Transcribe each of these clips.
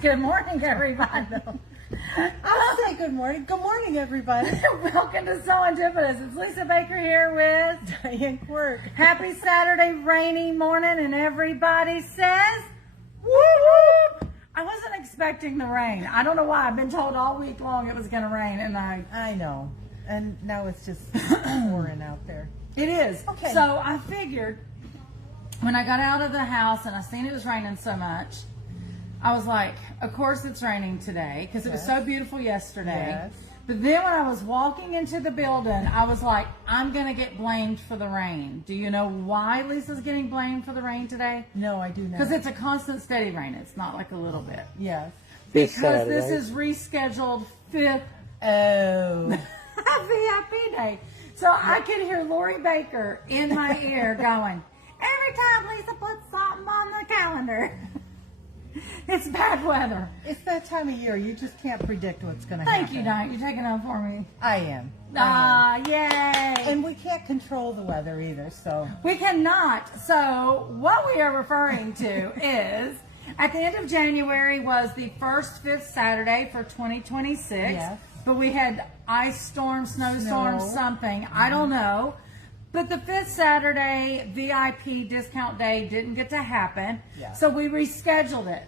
Good morning, everybody. I'll say good morning. Good morning, everybody. Welcome to Serendipitous. It's Lisa Baker here with Diane Quirk. Happy Saturday, rainy morning, and everybody says, woo woo! I wasn't expecting the rain. I don't know why. I've been told all week long it was going to rain, and I know. And now it's just pouring out there. It is. Okay. So I figured when I got out of the house and I seen it was raining so much, I was like, of course it's raining today because it was so beautiful yesterday. Yes. But then when I was walking into the building, I was like, I'm going to get blamed for the rain. Do you know why Lisa's getting blamed for the rain today? No, I do not. Because it's a constant steady rain. It's not like a little bit. Yes. Because this is rescheduled 5th VIP day. So I could hear Lori Baker in my ear going, every time Lisa puts something on the calendar, it's bad weather. It's that time of year. You just can't predict what's going to happen. Thank you, Diane. You're taking up for me. I am. Yay. And we can't control the weather either, so. We cannot. So what we are referring to is at the end of January was the first 5th Saturday for 2026. Yes. But we had ice storm, snowstorm, something. I don't know. But the 5th Saturday VIP discount day didn't get to happen. Yeah. So we rescheduled it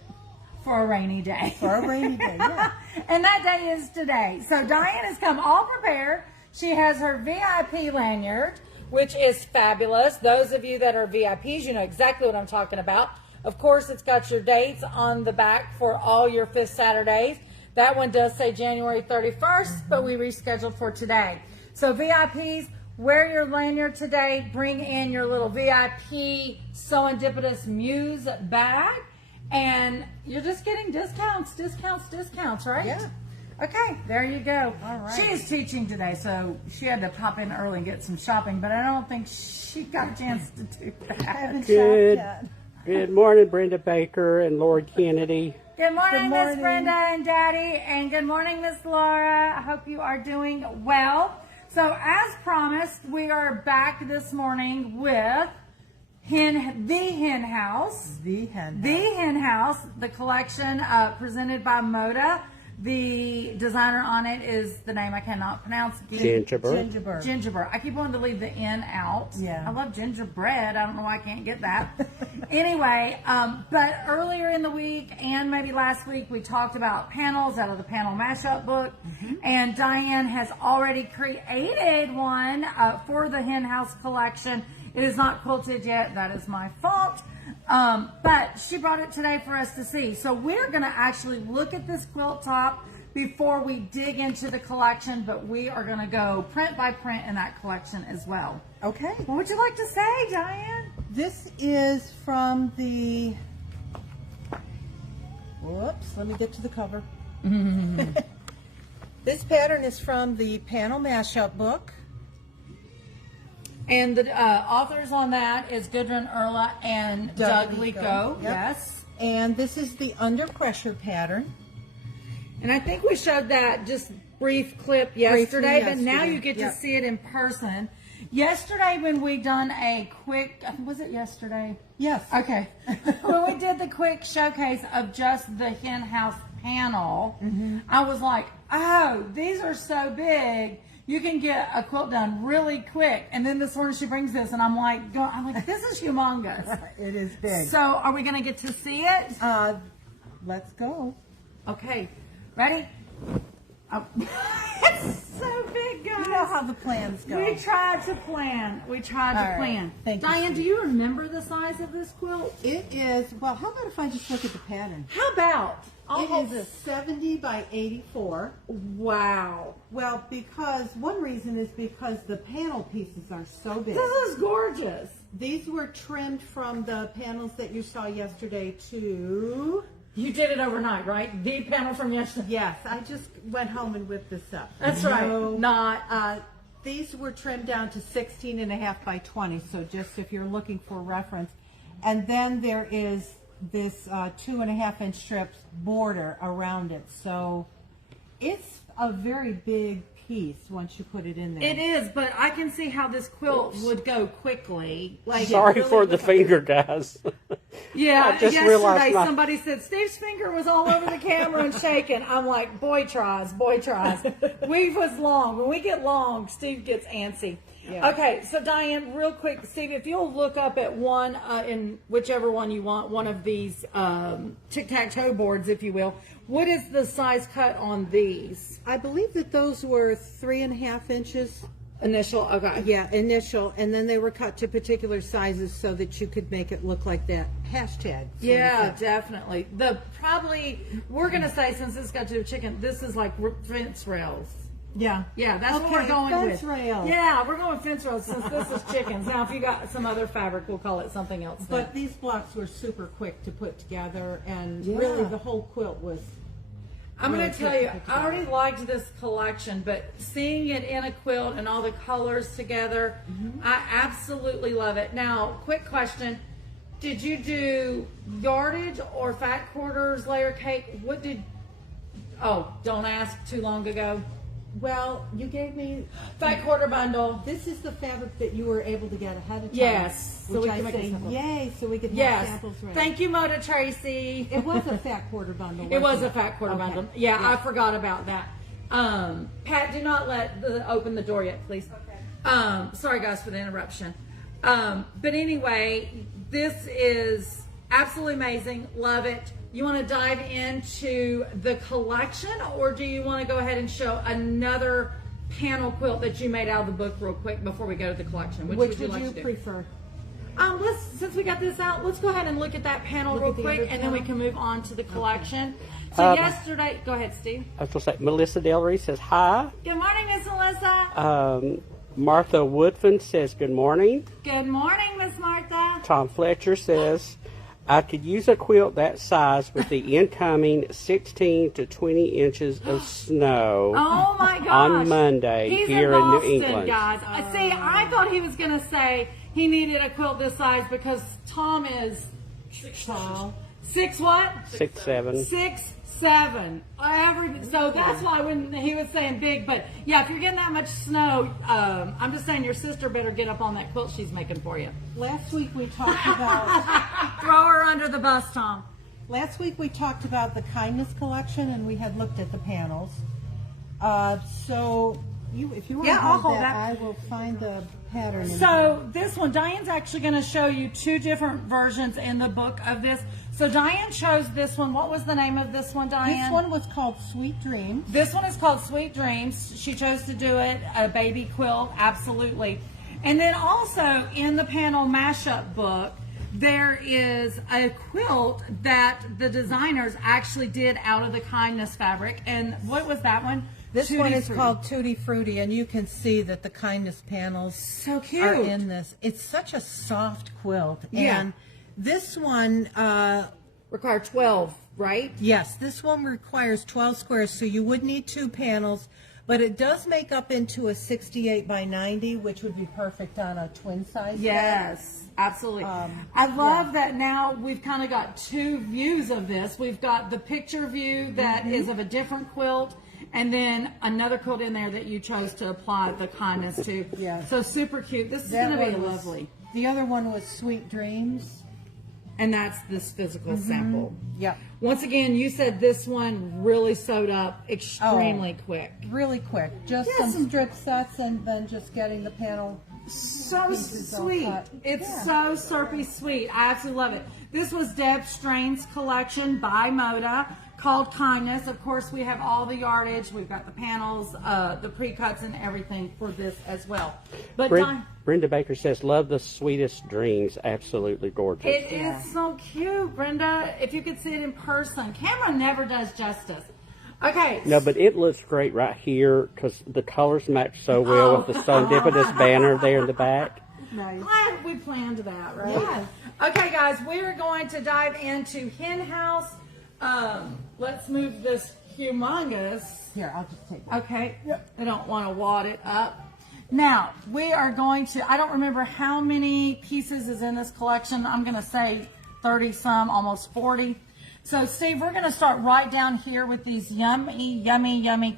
for a rainy day. For a rainy day, yeah. And that day is today. So Diane has come all prepared. She has her VIP lanyard, which is fabulous. Those of you that are VIPs, you know exactly what I'm talking about. Of course, it's got your dates on the back for all your 5th Saturdays. That one does say January 31st, but we rescheduled for today. So VIPs, wear your lanyard today. Bring in your little VIP Serendipitous Muse bag. And you're just getting discounts, right? Yeah. Okay, there you go. All right. She is teaching today, so she had to pop in early and get some shopping, but I don't think she got a chance to do I that. haven't Good. shopped yet. Good morning, Brenda Baker and Lord Kennedy. Good morning, Good Miss morning. Brenda and Daddy, and good morning, Miss Laura. I hope you are doing well. So, as promised, we are back this morning with the Hen House. The Hen House, the collection presented by Moda. The designer on it is the name I cannot pronounce. Gingiber. Gingiber. I keep wanting to leave the N out. Yeah. I love gingerbread. I don't know why I can't get that. Anyway, but earlier in the week and maybe last week, we talked about panels out of the panel mashup book. And Diane has already created one for the Hen House collection. It is not quilted yet. That is my fault. But she brought it today for us to see. So we're going to actually look at this quilt top before we dig into the collection, but we are going to go print by print in that collection as well. Okay. What would you like to say, Diane? This is from the, whoops, let me get to the cover. This pattern is from the panel mashup book. And the authors on that is Gudrun Erla and Doug Lico. Yep. Yes. And this is the under pressure pattern. And I think we showed that just brief clip yesterday, but now yesterday. you get to Yep. see it in person. Yesterday when we done a quick, was it yesterday? Yes. Okay. When we did the quick showcase of just the Hen House panel, I was like, oh, these are so big. You can get a quilt done really quick. And then this morning she brings this, and I'm like, this is humongous. It is big. So are we going to get to see it? Let's go. Okay. Ready? Oh. It's so big, guys. You know how the plans go. We tried to plan. All right. Thank you, Diane, Steve. do you remember the size of this quilt? It is, well, how about if I just look at the pattern? How about? I'll hold It is this. 70 by 84. Wow. Well, because one reason is because the panel pieces are so big. This is gorgeous. These were trimmed from the panels that you saw yesterday to... You did it overnight, right? The panel from yesterday. Yes, I just went home and whipped this up. That's right. Not. These were trimmed down to 16 and a half by 20, so just if you're looking for reference. And then there is this 2.5-inch strip border around it. So it's a very big piece once you put it in there. It is, but I can see how this quilt would go quickly. Like Sorry for the finger, guys. Yeah, I just realized yesterday somebody said Steve's finger was all over the camera and shaking. I'm like, boy tries. Weave was long. When we get long, Steve gets antsy. Yeah. Okay, so Diane, real quick, Steve, if you'll look up at one, in whichever one you want, one of these tic-tac-toe boards, if you will, what is the size cut on these? I believe that those were 3.5 inches. Initial, okay. Yeah, initial, and then they were cut to particular sizes so that you could make it look like that hashtag. Yeah, definitely. We're going to say, since this got to do chicken, this is like fence rails. Yeah. Yeah, that's what we're going fence with. rails. Yeah, we're going fence rails since this is chickens. Now, if you got some other fabric, we'll call it something else. But these blocks were super quick to put together, and Yeah. really the whole quilt was. I'm really going to tell quick you, to put I already together. liked this collection, but seeing it in a quilt and all the colors together, I absolutely love it. Now, quick question. Did you do yardage or fat quarters, layer cake? Don't ask, too long ago. Well, you gave me. Fat quarter bundle. This is the fabric that you were able to get ahead of time. Yes, so Which we I can make a say, sample. yay, so we could have Yes. samples ready. Thank you, Moda Tracy. It was a fat quarter bundle. It was wasn't a fat quarter Okay. bundle. Yeah, I forgot about that. Pat, do not open the door yet, please. Sorry, guys, for the interruption. But anyway, this is absolutely amazing. Love it. You want to dive into the collection, or do you want to go ahead and show another panel quilt that you made out of the book real quick before we go to the collection? Which would you like to do? prefer? Since we got this out, let's go ahead and look at that panel Look real at the quick, other and then we panel? can move on to the collection. So yesterday, go ahead, Steve. I was going to say, Melissa Del Rey says hi. Good morning, Miss Melissa. Martha Woodfin says good morning. Good morning, Miss Martha. Tom Fletcher says, I could use a quilt that size with the incoming 16 to 20 inches of snow Oh my gosh. on Monday He's here in in New Boston, England. guys. See, I thought he was going to say he needed a quilt this size because Tom is Tall. 6 what? 6'7". 6'7". So that's why when he was saying big, but yeah, if you're getting that much snow, I'm just saying your sister better get up on that quilt she's making for you. Last week we talked about. Throw her under the bus, Tom. Last week we talked about the kindness collection, and we had looked at the panels. So if you want Yeah, to I'll hold hold that, that. I will find the pattern. in here. So this one, Diane's actually going to show you 2 different versions in the book of this. So Diane chose this one. What was the name of this one, Diane? This one was called Sweet Dreams. This one is called Sweet Dreams. She chose to do it, a baby quilt, absolutely. And then also in the panel mashup book, there is a quilt that the designers actually did out of the kindness fabric. And what was that one? This Tutti one is Frutti. called Tutti Frutti, and you can see that the kindness panels So cute. are in this. It's such a soft quilt. Yeah. And this one, Require 12, right? yes, this one requires 12 squares, so you would need 2 panels, but it does make up into a 68 by 90, which would be perfect on a twin size. Yes, absolutely. I love that now we've kind of got 2 views of this. We've got the picture view that is of a different quilt, and then another quilt in there that you chose to apply the kindness to. Yeah. So super cute. This is That going to be one was- lovely. The other one was Sweet Dreams. And that's this physical sample. Yep. Once again, you said this one really sewed up extremely quick. Really quick. Just Yeah, some strip sets and then just getting the panel. So Pieces all sweet. cut. It's Yeah. so syrupy sweet. I absolutely love it. This was Deb Strain's collection by Moda called Kindness. Of course, we have all the yardage. We've got the panels, the pre-cuts and everything for this as well. But Brenda Baker says, love the sweetest dreams. Absolutely gorgeous. it is so cute, Brenda. If you could see it in person. Camera never does justice. Okay. No, but it looks great right here because the colors match so well with the serendipitous banner there in the back. Nice. Glad we planned that, right? Yes. Okay, guys, we're going to dive into Henhouse. Let's move this humongous. Here, I'll just take it. Okay. I don't want to wad it up. Now, we are going to, I don't remember how many pieces is in this collection. I'm going to say 30 some, almost 40. So, Steve, we're going to start right down here with these yummy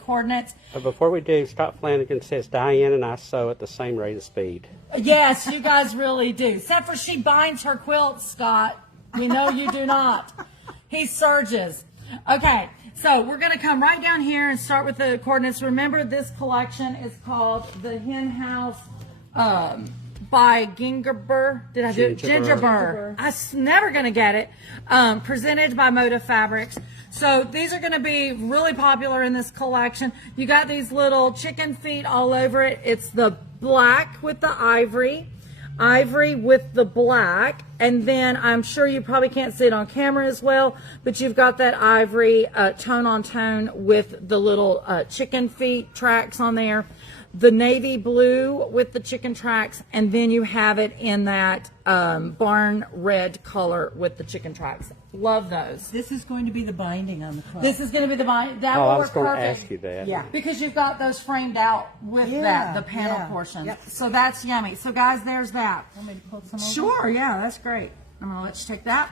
coordinates. But before we do, Scott Flanagan says, Diane and I sew at the same rate of speed. Yes, you guys really do. Except for she binds her quilts, Scott. We know you do not. He surges. Okay, so we're going to come right down here and start with the coordinates. Remember, this collection is called the Henhouse by Gingiber. Did I do it? Gingiber. I'm never going to get it. Presented by Moda Fabrics. So these are going to be really popular in this collection. You got these little chicken feet all over it. It's the black with the ivory with the black, and then I'm sure you probably can't see it on camera as well, but you've got that ivory tone on tone with the little chicken feet tracks on there, the navy blue with the chicken tracks, and then you have it in that barn red color with the chicken tracks. Love those. This is going to be the binding on the quilt. This is going to be the binding. That Oh, will I was work going to perfect. ask you that. Yeah. Because you've got those framed out with that, the panel portion. Yep. So that's yummy. So guys, there's that. Want me to pull some over? Sure, yeah, that's great. I'm going to let you take that.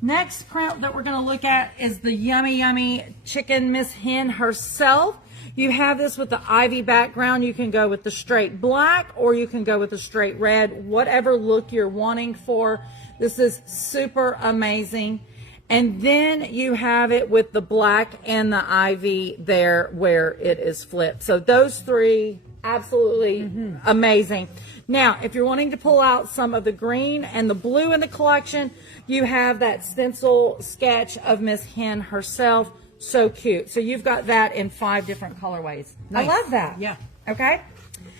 Next print that we're going to look at is the Yummy Yummy Chicken Miss Hen herself. You have this with the ivy background. You can go with the straight black or you can go with the straight red, whatever look you're wanting for. This is super amazing. And then you have it with the black and the ivy there where it is flipped. So those three, absolutely amazing. Now, if you're wanting to pull out some of the green and the blue in the collection, you have that stencil sketch of Miss Hen herself. So cute. So you've got that in 5 different colorways. Nice. I love that. Yeah. Okay?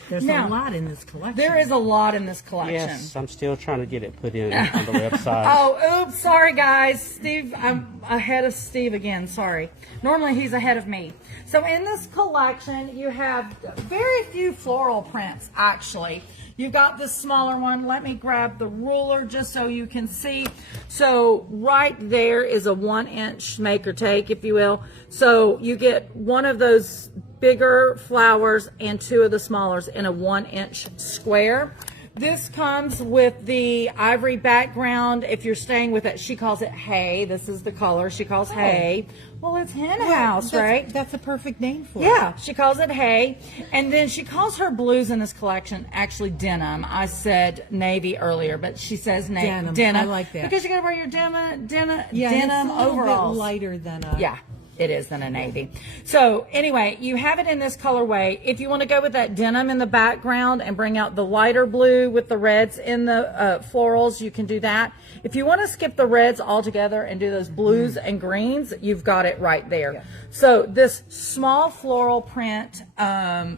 There's Now, a lot in this collection. There is a lot in this collection. Yes, I'm still trying to get it put in on the website. Oh, oops, sorry guys. Steve, I'm ahead of Steve again, sorry. Normally he's ahead of me. So in this collection, you have very few floral prints, actually. You've got this smaller one. Let me grab the ruler just so you can see. So right there is a 1-inch make or take, if you will. So you get one of those bigger flowers and 2 of the smallers in a 1-inch square. This comes with the ivory background. If you're staying with it, she calls it hay. This is the color she calls hay. Well, it's Henhouse, right? That's a perfect name for it. Yeah, she calls it hay. And then she calls her blues in this collection actually denim. I said navy earlier, but she says denim. I like that. Because you got to wear your denim Yeah, denim it's a little overalls. bit lighter than a... Yeah, it is than a navy. So anyway, you have it in this colorway. If you want to go with that denim in the background and bring out the lighter blue with the reds in the florals, you can do that. If you want to skip the reds altogether and do those blues and greens, you've got it right there. Yeah. So this small floral print,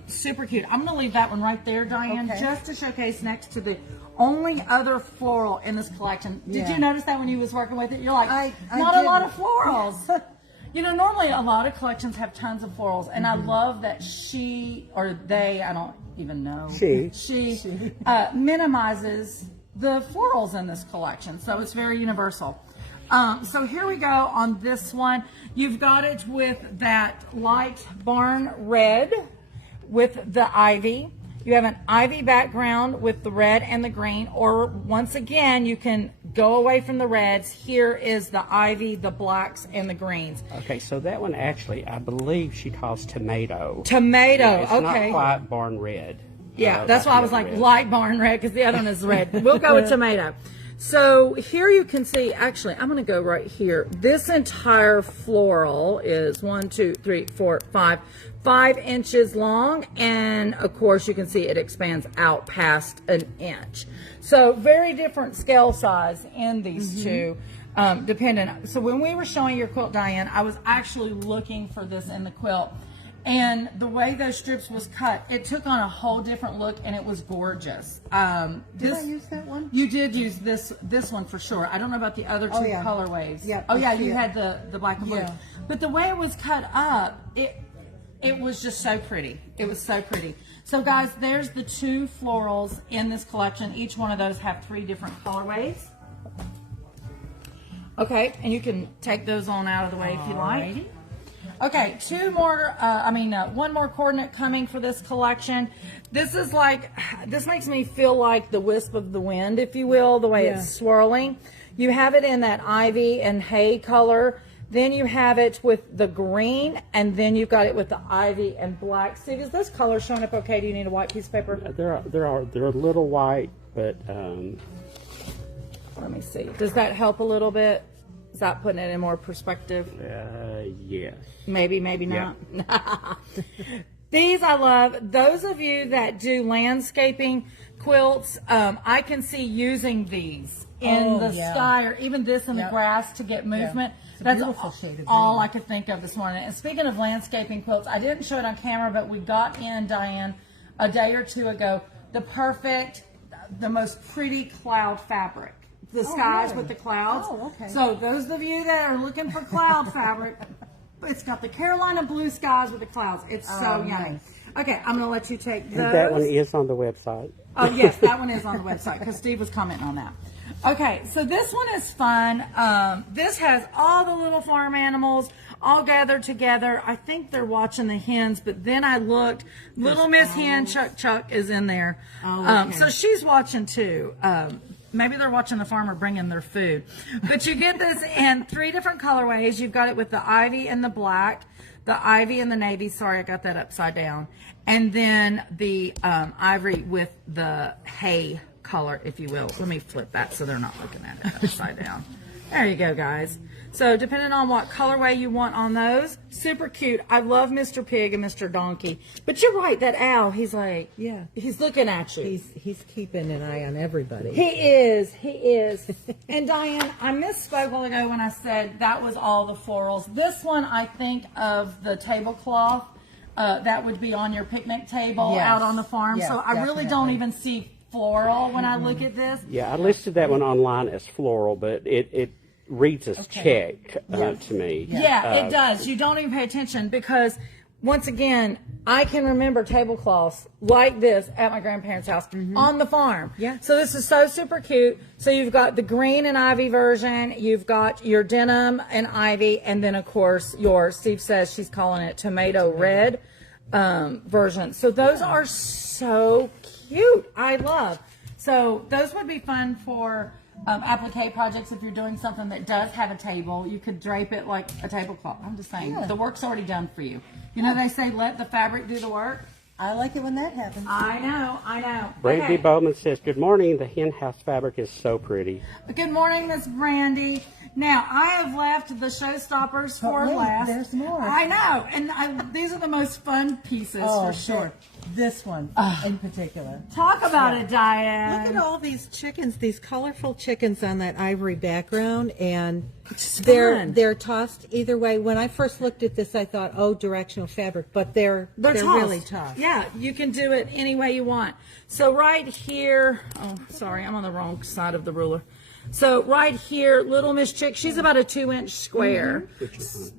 super cute. I'm going to leave that one right there, Diane, Okay. just to showcase next to the only other floral in this collection. Did you notice that when you was working with it? You're like, I not a lot didn't. of florals. You know, normally a lot of collections have tons of florals, and I love that she, or they, I don't even know. She minimizes the florals in this collection, so it's very universal. So here we go on this one. You've got it with that light barn red with the ivy. You have an ivy background with the red and the green, or once again, you can go away from the reds. Here is the ivy, the blacks, and the greens. Okay, so that one actually, I believe she calls tomato. Tomato, Yeah, it's okay. not quite barn red. Yeah, that's why I was the like red. light barn red, because the other one is red. We'll go with tomato. So here you can see, actually, I'm going to go right here. This entire floral is 5 inches long, and of course you can see it expands out past an inch. So very different scale size in these two, dependent. So when we were showing your quilt, Diane, I was actually looking for this in the quilt. And the way those strips was cut, it took on a whole different look, and it was gorgeous. Did I use that one? You did use this one for sure. I don't know about the other two yeah. colorways. Yeah, Oh yeah, I see you it. had the black and blue. Yeah. But the way it was cut up, it was just so pretty. It was so pretty. So guys, there's the 2 florals in this collection. Each one of those have 3 different colorways. Okay, and you can take those on out of the way if you like. Alrighty. Okay, one more coordinate coming for this collection. This makes me feel like the wisp of the wind, if you will, the way it's swirling. You have it in that ivy and hay color. Then you have it with the green, and then you've got it with the ivy and black. Steve, is this color showing up okay? Do you need a white piece of paper? They're a little white, but Let me see. Does that help a little bit? Is that putting it in more perspective? Yes. Maybe, maybe Yeah. not. These I love. Those of you that do landscaping quilts, I can see using these in the sky, or even this in the grass to get movement. It's a That's beautiful shade of all green. I could think of this morning. And speaking of landscaping quilts, I didn't show it on camera, but we got in, Diane, a day or two ago, the most pretty cloud fabric. The skies really? with the clouds. Oh, okay. So those of you that are looking for cloud fabric, it's got the Carolina blue skies with the clouds. It's so yummy. nice. Okay, I'm going to let you take those. And that one is on the website. Oh, yes, that one is on the website because Steve was commenting on that. Okay, so this one is fun. This has all the little farm animals all gathered together. I think they're watching the hens, but then I looked. Little Miss Hen, Chuck is in there. Oh, okay. So she's watching too. Maybe they're watching the farmer bringing their food. But you get this in 3 different colorways. You've got it with the ivy and the black, the ivy and the navy. Sorry, I got that upside down. And then the ivory with the hay color, if you will. Let me flip that so they're not looking at it upside down. There you go, guys. So depending on what colorway you want on those, super cute. I love Mr. Pig and Mr. Donkey. But you're right, that owl, he's like, he's looking at you. He's keeping an eye on everybody. He is. And Diane, I misspoke a while ago when I said that was all the florals. This one, I think of the tablecloth that would be on your picnic table out on the farm. Yes, so I really don't even see floral when I look at this. Yeah, I listed that one online as floral, but it reads as check to me. Yeah, it does. You don't even pay attention because, once again, I can remember tablecloths like this at my grandparents' house on the farm. Yeah. So this is so super cute. So you've got the green and ivy version. You've got your denim and ivy. And then, of course, Steve says she's calling it tomato red version. So those are so cute. I love. So those would be fun for applique projects. If you're doing something that does have a table, you could drape it like a tablecloth. I'm just saying, the work's already done for you. You know, they say let the fabric do the work. I like it when that happens. I know. Brandy Bowman says, "Good morning. The Henhouse fabric is so pretty." Good morning, Miss Brandy. Now, I have left the showstoppers for wait, last. there's more. I know, and these are the most fun pieces for sure. This one in particular. Talk about it, Diane. Look at all these chickens, these colorful chickens on that ivory background, and they're tossed either way. When I first looked at this, I thought, oh, directional fabric, but they're tossed. really tough. Yeah, you can do it any way you want. So right here, oh, sorry, I'm on the wrong side of the ruler. So right here, Little Miss Chick, she's about a 2-inch square.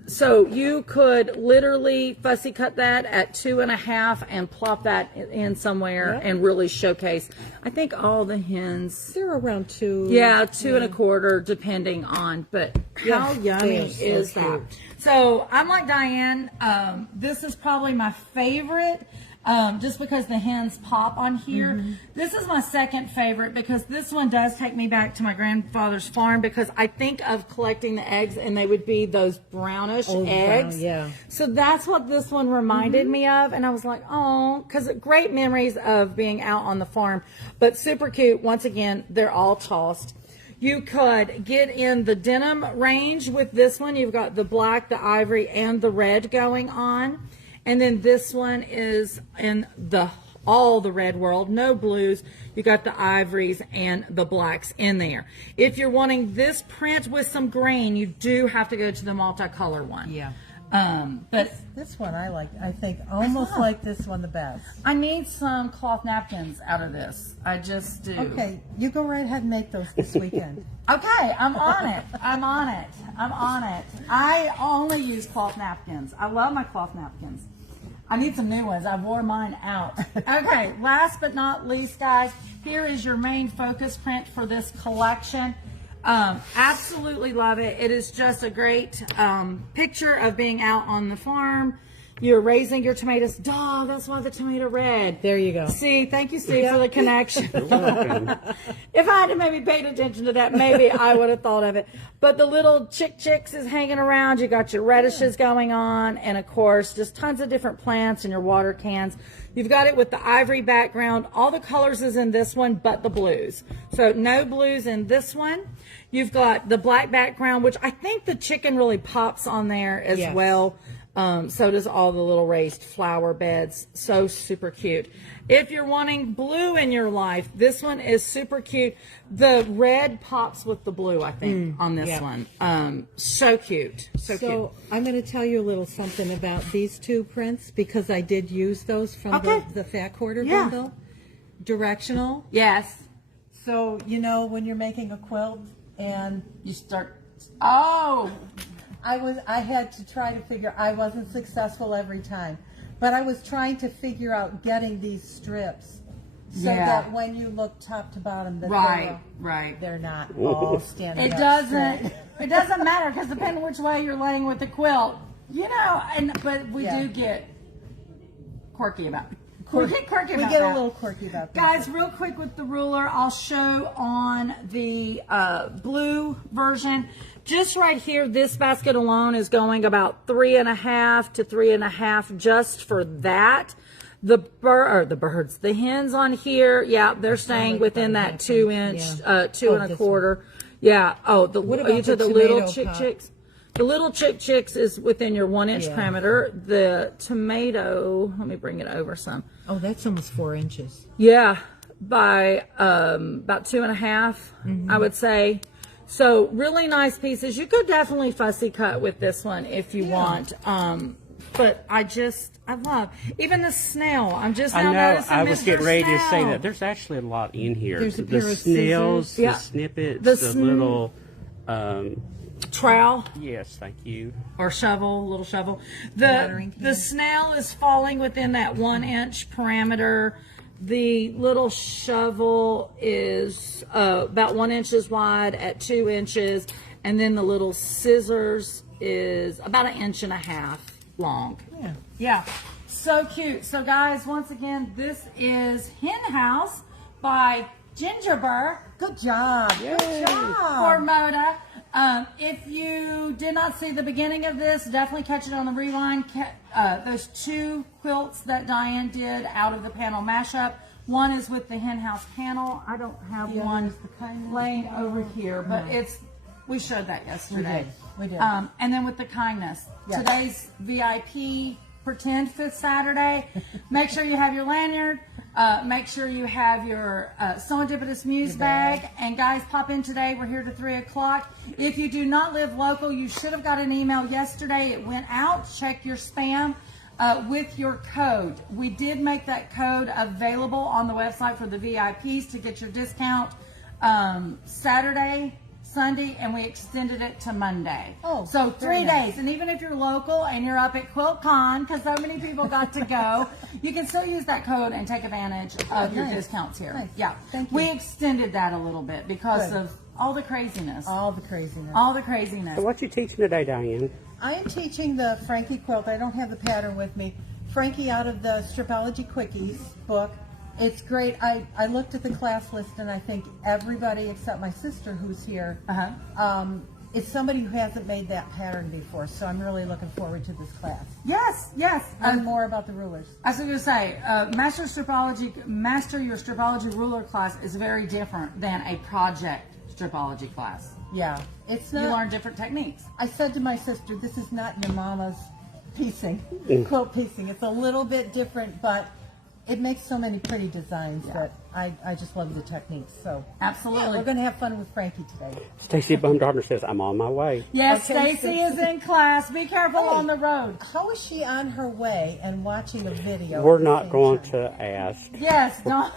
So you could literally fussy cut that at 2.5 and plop that in somewhere and really showcase. I think all the hens, They're around 2. yeah, 2.25, depending on. But how yummy is that? So I'm like Diane. This is probably my favorite. Just because the hens pop on here. This is my second favorite because this one does take me back to my grandfather's farm because I think of collecting the eggs and they would be those brownish eggs. Yeah. So that's what this one reminded me of. And I was like, oh, because great memories of being out on the farm. But super cute. Once again, they're all tossed. You could get in the denim range with this one. You've got the black, the ivory, and the red going on. And then this one is in all the red world, no blues. You got the ivories and the blacks in there. If you're wanting this print with some green, you do have to go to the multicolor one. Yeah. But This one I like. I think almost like this one the best. I need some cloth napkins out of this. I just do. Okay, you go right ahead and make those this weekend. Okay, I'm on it. I only use cloth napkins. I love my cloth napkins. I need some new ones. I wore mine out. Okay, last but not least, guys, here is your main focus print for this collection. Absolutely love it. It is just a great picture of being out on the farm. You're raising your tomatoes. Duh, that's why the tomato red. There you go. See, thank you, Steve, for the connection. You're welcome. If I had maybe paid attention to that, maybe I would have thought of it. But the little chicks is hanging around. You got your radishes going on, and of course, just tons of different plants in your water cans. You've got it with the ivory background. All the colors is in this one, but the blues. So no blues in this one. You've got the black background, which I think the chicken really pops on there as well. So does all the little raised flower beds. So super cute. If you're wanting blue in your life, this one is super cute. The red pops with the blue, I think, on this one. So cute. So cute. I'm going to tell you a little something about these two prints because I did use those from the Fat Quarter bundle. Directional. Yes. So, you know, when you're making a quilt and You start. Oh. I had to try to figure, I wasn't successful every time, but I was trying to figure out getting these strips so that when you look top to bottom, that they're not all standing It up doesn't. straight. It doesn't matter because depending which way you're laying with the quilt, you know. But we do get quirky about it. We get quirky about We get that. a little quirky about that. Guys, real quick with the ruler, I'll show on the blue version. Just right here, this basket alone is going about 3.5 to 3.5 just for that. The hens on here, they're staying within that 2 inch, 2.25. Yeah. Oh, What about the the little tomato pop? chicks? The little chicks is within your 1 inch parameter. The tomato, let me bring it over some. Oh, that's almost 4 inches. Yeah, by about 2.5, I would say. So really nice pieces. You could definitely fussy cut with this one if you want. But I love even the snail. I'm just now noticing. I was getting Mr. ready to say Snail. that. There's actually a lot in here. There's a the pair of snails, scissors. the snippets, the little. Trowel. Yes, thank you. Or shovel, little shovel. Watering The snail is falling within that 1 inch parameter. The little shovel is about 1 inch wide at 2 inches, and then the little scissors is about 1.5 inches long. Yeah. So cute. So guys, once again, this is Henhouse by Gingiber. Good job. Good job. For Moda. If you did not see the beginning of this, definitely catch it on the rewind. Those two quilts that Diane did out of the panel mashup. One is with the Henhouse panel. I don't have one laying over here, but we showed that yesterday. We did. And then with the kindness. Yes. Today's VIP pretend 5th Saturday. Make sure you have your lanyard. Make sure you have your Serendipitous Muse bag. And guys, pop in today. We're here to 3 o'clock. If you do not live local, you should have got an email yesterday. It went out. Check your spam with your code. We did make that code available on the website for the VIPs to get your discount Saturday, Sunday, and we extended it to Monday. So 3 days. And even if you're local and you're up at QuiltCon, because so many people got to go, you can still use that code and take advantage of your discounts here. Nice. Yeah. Thank you. We extended that a little bit because of all the craziness. All the craziness. All the craziness. So what you teaching today, Diane? I am teaching the Frankie quilt. I don't have the pattern with me. Frankie out of the Stripology Quickies book. It's great. I looked at the class list and I think everybody except my sister who's here is somebody who hasn't made that pattern before. So I'm really looking forward to this class. Yes. Learn more about the rulers. I was going to say, Master Your Stripology Ruler class is very different than a project stripology class. Yeah. It's not. You learn different techniques. I said to my sister, this is not your mama's piecing, quilt piecing. It's a little bit different, but it makes so many pretty designs that I just love the techniques. So Absolutely. we're going to have fun with Frankie today. Stacy Bumgarner says, I'm on my way. Yes, Okay, Stacy is in class. Be careful on the road. How is she on her way and watching a video? We're at the not same going time? to ask. Yes, don't.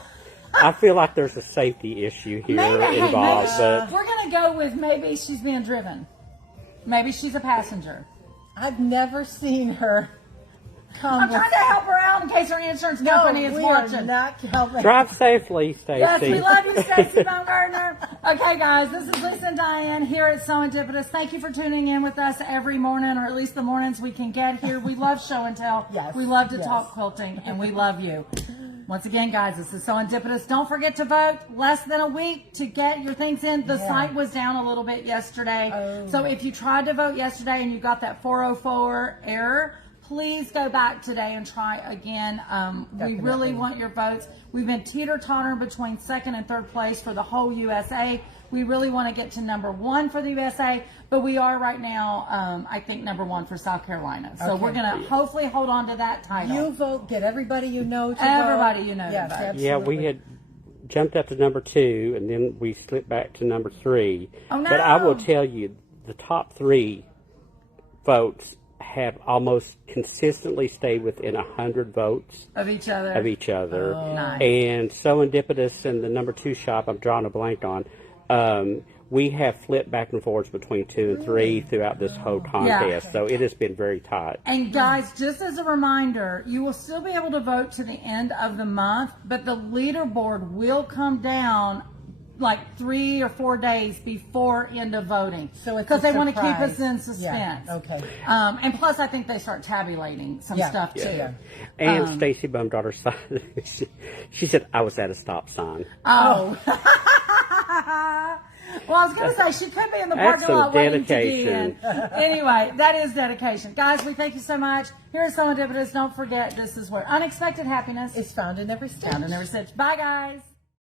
I feel like there's a safety issue here involved, but we're going to go with maybe she's being driven. Maybe she's a passenger. I've never seen her I'm trying to help her out in case her insurance company is we watching. are not helping. Drive safely, Stacy. Yes, we love you, Stacey Baumgartner. Okay, guys, this is Lisa and Diane here at Serendipitous. Thank you for tuning in with us every morning, or at least the mornings we can get here. We love show and tell. Yes, We love to yes. talk quilting, and we love you. Once again, guys, this is Serendipitous. Don't forget to vote. Less than a week to get your things in. The site was down a little bit yesterday. So if you tried to vote yesterday and you got that 404 error, please go back today and try again. We really want your votes. We've been teeter-tottering between second and third place for the whole USA. We really want to get to number 1 for the USA, but we are right now, I think, number 1 for South Carolina. So we're going to hopefully hold on to that title. You vote. Get everybody you know to Everybody vote. you know to Yes, vote. absolutely. Yeah, we had jumped up to number 2, and then we slipped back to number 3. Oh, no. But I will tell you, the top 3 votes have almost consistently stayed within 100 votes Of each other. Nice. Nice. And Serendipitous and the number 2 shop, I'm drawing a blank on, we have flipped back and forth between 2 and 3 throughout this whole contest. So it has been very tight. And guys, just as a reminder, you will still be able to vote to the end of the month, but the leaderboard will come down like 3 or 4 days before end of voting. So it's because a they want to keep surprise. us in suspense. Yeah, okay. And plus, I think they start tabulating some stuff too. Yeah. And Stacy Baumgartner, she said, I was at a stop sign. Oh. Well, I was going to say, she could be in the That's parking lot some waiting to dedication. get in. Anyway, that is dedication. Guys, we thank you so much. Here at Serendipitous, don't forget, this is where unexpected happiness It's found in every stitch. found in every stitch. Bye, guys.